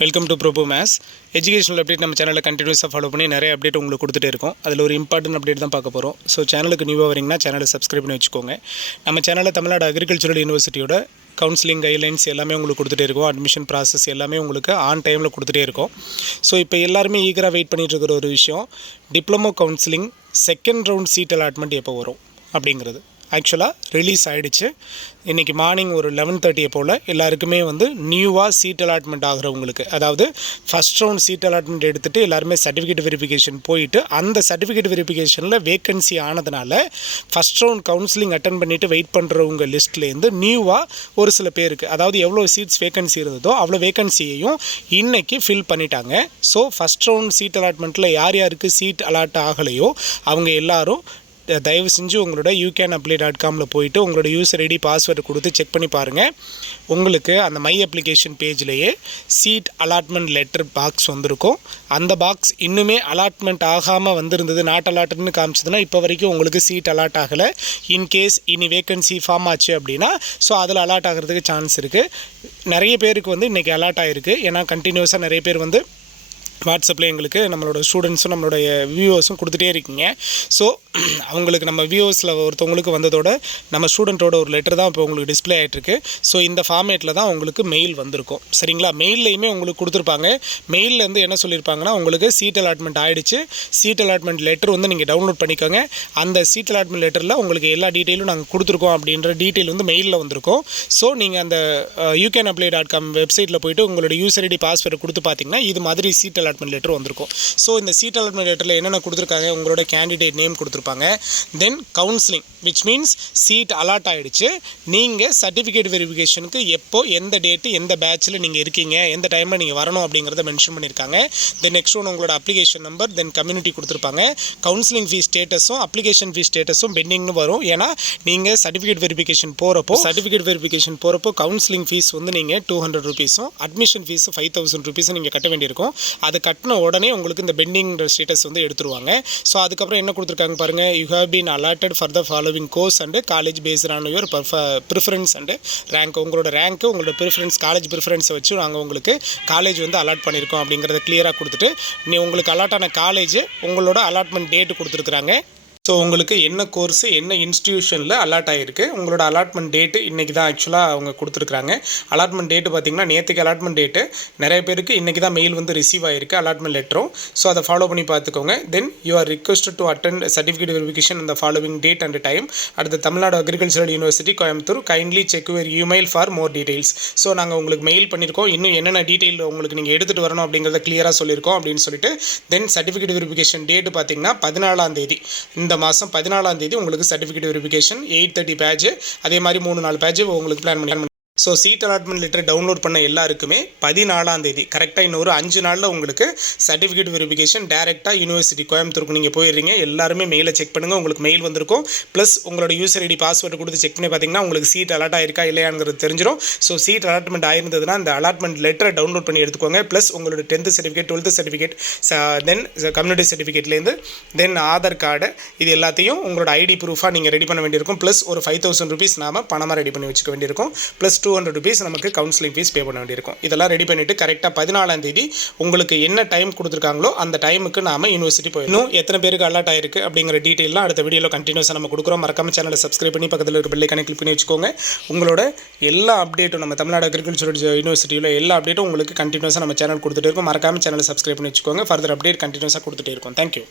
Welcome to Probo maths educational update நம்ம சேனலில் கண்டினியூஸாக ஃபாலோ பண்ணி நிறைய அப்டேட் உங்களுக்கு கொடுத்துட்டே இருக்கோம். அதில் ஒரு இம்பார்ட்டன்ட் அப்டேட் தான் பார்க்க போகிறோம். ஸோ சேனலுக்கு நியூவாக வரீங்கன்னா சேனலை சப்ஸ்கிரைப் பண்ணி வச்சுக்கோங்க. நம்ம சேனலில் தமிழ்நாடு அக்ரிகல்ச்சரல் யூனிவர்சிட்டியோட கவுன்சிலிங் கைட்லைன்ஸ் எல்லாமே உங்களுக்கு கொடுத்துட்டே இருக்கும். அட்மிஷன் ப்ராசஸ் எல்லாமே உங்களுக்கு ஆன் டைமில் கொடுத்துட்டே இருக்கும். ஸோ இப்போ எல்லாருமே ஈகராக வெயிட் பண்ணிகிட்டு இருக்கிற ஒரு விஷயம், diploma counselling second round seat allotment எப்போ வரும் அப்படிங்கிறது. ஆக்சுவலாக ரிலீஸ் ஆகிடுச்சு. இன்றைக்கி மார்னிங் ஒரு 11:30 போல் எல்லாருக்குமே நியூவாக சீட் அலாட்மெண்ட் ஆகிறவங்களுக்கு, அதாவது ஃபஸ்ட் ரவுண்ட் சீட் அலாட்மெண்ட் எடுத்துகிட்டு எல்லாருமே சர்டிஃபிகேட் வெரிஃபிகேஷன் போயிட்டு அந்த சர்டிஃபிகேட் வெரிஃபிகேஷனில் வேக்கன்சி ஆனதுனால ஃபஸ்ட் ரவுண்ட் கவுன்சிலிங் அட்டன் பண்ணிவிட்டு வெயிட் பண்ணுறவங்க லிஸ்ட்லேருந்து நியூவாக ஒரு சில பேருக்கு, அதாவது எவ்வளோ சீட்ஸ் வேக்கன்சி இருந்ததோ அவ்வளோ வேக்கன்சியையும் இன்றைக்கி ஃபில் பண்ணிட்டாங்க. ஸோ ஃபஸ்ட் ரவுண்ட் சீட் அலாட்மெண்ட்டில் யார் யாருக்கு சீட் அலாட் ஆகலையோ அவங்க எல்லாரும் தயவு செஞ்சு உங்களோட youcanapply.com போயிட்டு உங்களோட யூசர் ஐடி பாஸ்வேர்டு கொடுத்து செக் பண்ணி பாருங்கள். உங்களுக்கு அந்த மை அப்ளிகேஷன் பேஜ்லேயே சீட் அலாட்மெண்ட் லெட்டர் பாக்ஸ் வந்திருக்கும். அந்த பாக்ஸ் இன்னுமே அலாட்மெண்ட் ஆகாமல் வந்திருந்தது, நாட் அலாட்டட்னு காமிச்சதுன்னா இப்போ வரைக்கும் உங்களுக்கு சீட் அலாட் ஆகலை. இன்கேஸ் இனி வேக்கன்சி ஃபார்ம் ஆச்சு அப்படின்னா ஸோ அதில் அலாட் ஆகிறதுக்கு சான்ஸ் இருக்குது. நிறைய பேருக்கு இன்றைக்கி அலாட் ஆகிருக்கு. ஏன்னா கண்டினியூஸாக நிறைய பேர் வாட்ஸ்அப்பில் எங்களுக்கு நம்மளோட ஸ்டூடெண்ட்ஸும் நம்மளுடைய வியூவர்ஸும் கொடுத்துட்டே இருக்கீங்க. ஸோ அவங்களுக்கு நம்ம வியூவர்ஸில் ஒருத்தவங்களுக்கு வந்ததோட நம்ம ஸ்டூடெண்ட்டோட ஒரு லெட்டர் தான் இப்போ உங்களுக்கு டிஸ்பிளே ஆகிட்டுருக்கு. ஸோ இந்த ஃபார்மேட்டில் தான் உங்களுக்கு மெயில் வந்திருக்கும். சரிங்களா? மெயில்லையுமே உங்களுக்கு கொடுத்துருப்பாங்க. மெயிலில் என்ன சொல்லியிருப்பாங்கன்னா, உங்களுக்கு சீட் அலாட்மெண்ட் ஆகிடுச்சு, சீட் அலாட்மெண்ட் லெட்டர் நீங்கள் டவுன்லோட் பண்ணிக்கோங்க. அந்த சீட் அலாட்மெண்ட் லெட்டரில் உங்களுக்கு எல்லா டீட்டெயிலும் நாங்கள் கொடுத்துருக்கோம் அப்படின்ற டீட்டெயில் மெயிலில் வந்திருக்கும். ஸோ நீங்கள் அந்த youcanapply.com வெப்சைட்டில் போய்ட்டு உங்களோட யூசர் ஐடி பாஸ்வேர்டு கொடுத்து பார்த்தீங்கன்னா இது மாதிரி சீட் அலாட்மெண்ட் லெட்டர் வந்திருக்கும். ஸோ இந்த சீட் அலாட்மெண்ட் லெட்டரில் என்னென்ன கொடுத்துருக்காங்க, உங்களோட கேண்டிடேட் நேம் கொடுத்துருப்பாங்க. Then counselling which means seat allot ஆகிடுச்சு. நீங்கள் சர்டிஃபிகேட் வெரிஃபிகேஷனுக்கு எப்போ, எந்த டேட்டு, எந்த பேட்சில் நீங்கள் இருக்கீங்க, எந்த டைமில் நீங்கள் வரணும் அப்படிங்கிறத மென்ஷன் பண்ணியிருக்காங்க. தென் நெக்ஸ்ட் ஒன்று உங்களோட அப்ளிகேஷன் நம்பர், தென் கம்யூனிட்டி கொடுத்துருப்பாங்க. கவுன்சிலிங் ஃபீஸ் ஸ்டேட்டஸும் அப்ளிகேஷன் ஃபீஸ் ஸ்டேட்டஸும் பெண்டிங்னு வரும். ஏன்னா நீங்கள் சர்டிஃபிகேட் வெரிஃபிகேஷன் போகிறப்போ கவுன்சிலிங் ஃபீஸ் நீங்கள் 200 ரூபீஸும் அட்மிஷன் ஃபீஸ் 5000 ரூபீஸும் நீங்கள் கட்ட வேண்டியிருக்கும். அது கட்டின உடனே உங்களுக்கு இந்த பெண்டிங் ஸ்டேட்டஸ் எடுத்துருவாங்க. ஸோ அதுக்கப்புறம் என்ன கொடுத்துருக்காங்க பாருங்கள், you have been allotted for the following course and college based on your preference and rank. உங்களோட ரேங்க்கு, உங்களோட ப்ரிஃபரன்ஸ், காலேஜ் ப்ரிஃபரன்ஸை வச்சு நாங்கள் உங்களுக்கு காலேஜ் அலாட் பண்ணியிருக்கோம் அப்படிங்கிறத கிளியராக கொடுத்துட்டு உங்களுக்கு அலாட் ஆன காலேஜ், உங்களோட அலாட்மெண்ட் டேட்டு கொடுத்துருக்குறாங்க. ஸோ உங்களுக்கு என்ன கோர்ஸு, என்ன இன்ஸ்டியூஷனில் அலாட் ஆகிருக்கு, உங்களோட அலாட்மெண்ட் டேட்டு இன்றைக்கி தான் ஆக்சுவலாக அவங்க கொடுத்துருக்குறாங்க. அலாட்மெண்ட் டேட்டு பார்த்திங்கன்னா நேற்றுக்கு அலாட்மெண்ட் டேட்டு, நிறைய பேருக்கு இன்றைக்கி தான் மெயில் ரிசீவ் ஆகிருக்கு அலாட்மெண்ட் லெட்டரும். ஸோ அதை ஃபாலோ பண்ணி பார்த்துக்கோங்க. Then you are requested to attend certificate verification இந்த ஃபாலோவிங் டேட் அண்ட் டைம் அடுத்த Tamil Nadu agricultural university Coimbatore. Kindly check your email for more details. So நாங்கள் உங்களுக்கு மெயில் பண்ணியிருக்கோம், இன்னும் என்னென்ன டீட்டெயில் உங்களுக்கு நீங்கள் எடுத்துகிட்டு வரணும் அப்படிங்கிறத கிளியராக சொல்லியிருக்கோம் அப்படின்னு சொல்லிட்டு. தென் சர்டிஃபிகேட் வெரிஃபிகேஷன் டேட்டு பார்த்திங்கன்னா 14ஆம் தேதி, இந்த மாதம் 14ஆம் தேதி உங்களுக்கு சர்டிஃபிகேட் வெரிஃபிகேஷன் 8:30 பேஜ், அதே மாதிரி 3-4 பேஜ் உங்களுக்கு பிளான் பண்ணி. So seat allotment letter download பண்ண எல்லாருக்குமே 14ஆம் தேதி கரெக்டாக இன்னொரு 5 நாளில் உங்களுக்கு சர்டிஃபிகேட் வெரிஃபிகேஷன் டேரெக்டாக யூனிவர்சிட்டி கோயம்புத்தூருக்கு நீங்கள் போயிடுறீங்க. எல்லாருமே மெயிலை செக் பண்ணுங்கள், உங்களுக்கு மெயில் வந்திருக்கும். ப்ளஸ் உங்களோட யூசர் ஐடி பாஸ்வேர்டு கொடுத்து செக் பண்ணி பார்த்தீங்கன்னா உங்களுக்கு சீட் அலாட் ஆயிருக்கா இல்லையாங்கிறது தெரிஞ்சிடும். ஸோ சீட் அலாட்மெண்ட் ஆயிருந்ததுன்னா இந்த அலாட்மெண்ட் லெட்டரை டவுன்லோட் பண்ணி எடுத்துக்கோங்க. ப்ளஸ் உங்களோட 10th certificate, 12th certificate, then community சர்டிஃபிகேட்லேருந்து, தென் ஆதார் கார்டு, இது எல்லாத்தையும் உங்களோட ஐடி ப்ரூஃபாக நீங்கள் ரெடி பண்ண வேண்டியிருக்கும். ப்ளஸ் ஒரு 5000 ரூபீஸ் நாம் பணமாக ரெடி பண்ணி வச்சுக்க வேண்டியிருக்கும். ப்ளஸ் 200 ரூபீஸ் நமக்கு கவுன்சிலிங் ஃபீஸ் பே பண்ண வேண்டியிருக்கும். இதெல்லாம் ரெடி பண்ணிவிட்டு கரெக்டாக 14ஆம் தேதி உங்களுக்கு என்ன டைம் கொடுத்துருக்காங்களோ அந்த டைமுக்கு நாம் யூனிவர்சிட்டி போயிடணும். எத்தனை பேருக்கு அலாட் ஆயிருக்கு அப்படிங்கிற டீட்டெயிலாம் அடுத்த வீடியோவில் கண்டினியூஸாக நம்ம கொடுக்குறோம். மறக்காம சேனலை சப்ஸ்கிரைப் பண்ணி பக்கத்தில் இருக்க பெல் ஐகானை கிளிக் பண்ணி வச்சுக்கோங்க. உங்களோட எல்லா அப்டேட்டும் நம்ம தமிழ்நாடு அக்ரிகல்ச்சரல் யூனிவர்சிட்டியில் எல்லா அப்டேட்டும் உங்களுக்கு கண்டினியூஸாக நம்ம சேனல் கொடுத்துட்டே இருக்கும். மறக்காம சேனலை சப்ஸ்கிரைப் பண்ணி வச்சுக்கோங்க. ஃபர்தர் அப்டேட் கண்டினியூஸாக கொடுத்துட்டே இருக்கும். தேங்க்யூ.